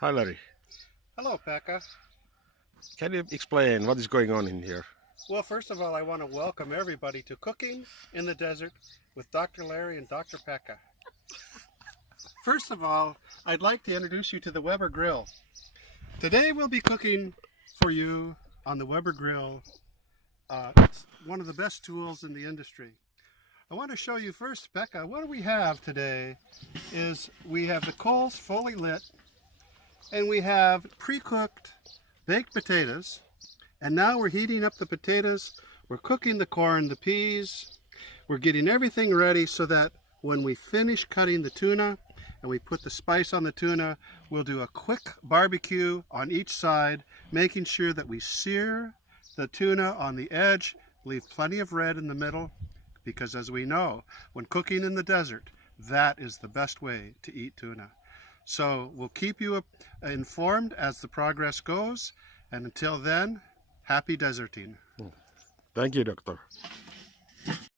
Hi Larry, Hello, Pekka. can you explain what is going on in here? Well, first of all, I want to welcome everybody to Cooking in the Desert with Dr. Larry and Dr. Pekka. First of all, I'd like to introduce you to the Weber Grill. Today we'll be cooking for you on the Weber Grill. It's one of the best tools in the industry. I want to show you first, Pekka, what we have today is we have the coals fully lit and we have pre-cooked baked potatoes. And now we're heating up the potatoes, we're cooking the corn, the peas, we're getting everything ready so that when we finish cutting the tuna and we put the spice on the tuna, we'll do a quick barbecue on each side, making sure that we sear the tuna on the edge, leave plenty of red in the middle, because as we know, when cooking in the desert, that is the best way to eat tuna. So we'll keep you informed as the progress goes, and until then, happy deserting. Thank you, Doctor.